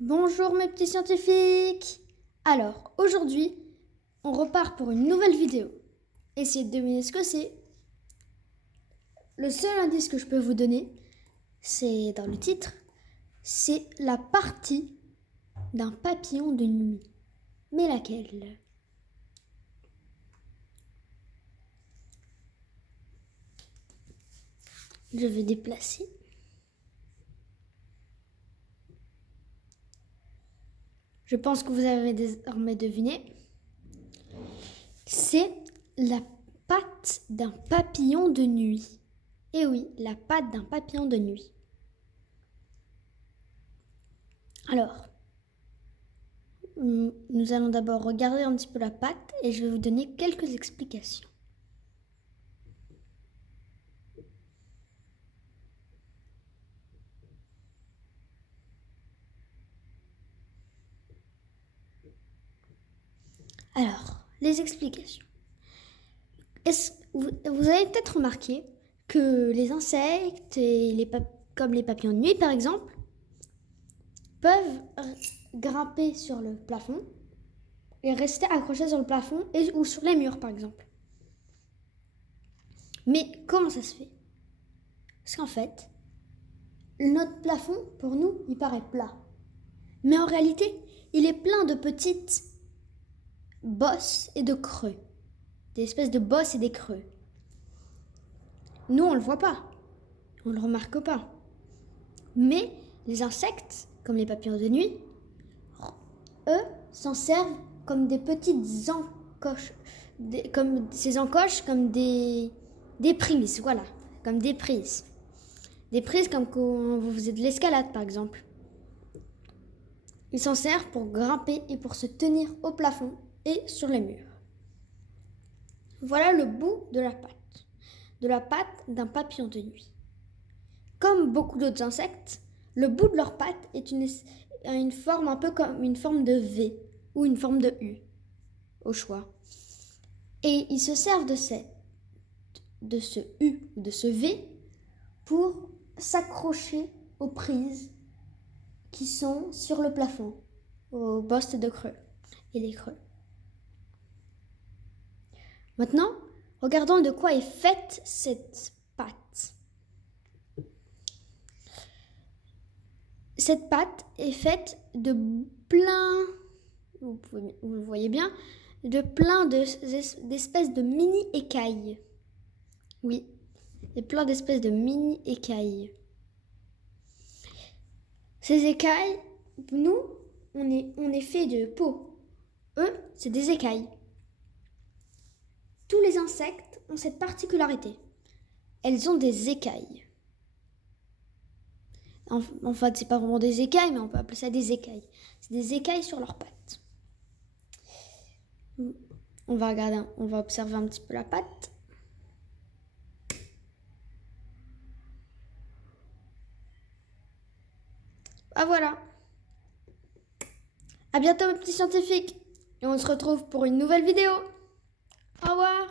Bonjour mes petits scientifiques. Alors, aujourd'hui, on repart pour une nouvelle vidéo. Essayez de deviner ce que c'est. Le seul indice que je peux vous donner, c'est dans le titre, c'est la partie d'un papillon de nuit. Mais laquelle? Je vais déplacer. Je pense que vous avez désormais deviné. C'est la patte d'un papillon de nuit. Eh oui, la patte d'un papillon de nuit. Alors, nous allons d'abord regarder un petit peu la patte et je vais vous donner quelques explications. Alors, les explications. Vous avez peut-être remarqué que les insectes, et comme les papillons de nuit par exemple, peuvent grimper sur le plafond et rester accrochés sur le plafond ou sur les murs par exemple. Mais comment ça se fait? Parce qu'en fait, notre plafond, pour nous, il paraît plat. Mais en réalité, il est plein de petites bosses et de creux. Des espèces de bosses et des creux. Nous, on ne le voit pas. On ne le remarque pas. Mais les insectes, comme les papillons de nuit, eux, s'en servent comme des petites encoches. Comme des prises, voilà. Comme des prises. Des prises comme quand vous faisiez de l'escalade, par exemple. Ils s'en servent pour grimper et pour se tenir au plafond et sur les murs. Voilà le bout de la patte d'un papillon de nuit. Comme beaucoup d'autres insectes, le bout de leur patte a une forme un peu comme une forme de V ou une forme de U, au choix. Et ils se servent de ce U ou de ce V pour s'accrocher aux prises qui sont sur le plafond, aux bosses de creux et les creux. Maintenant, regardons de quoi est faite cette patte. Cette patte est faite de plein, vous le voyez bien, de plein d'espèces de mini-écailles. Oui, et plein d'espèces de mini-écailles. Ces écailles, nous, on est fait de peau. Eux, c'est des écailles. Tous les insectes ont cette particularité. Elles ont des écailles. En fait, c'est pas vraiment des écailles, mais on peut appeler ça des écailles. C'est des écailles sur leurs pattes. On va observer un petit peu la patte. Ah voilà. À bientôt mes petits scientifiques. Et on se retrouve pour une nouvelle vidéo. Au revoir.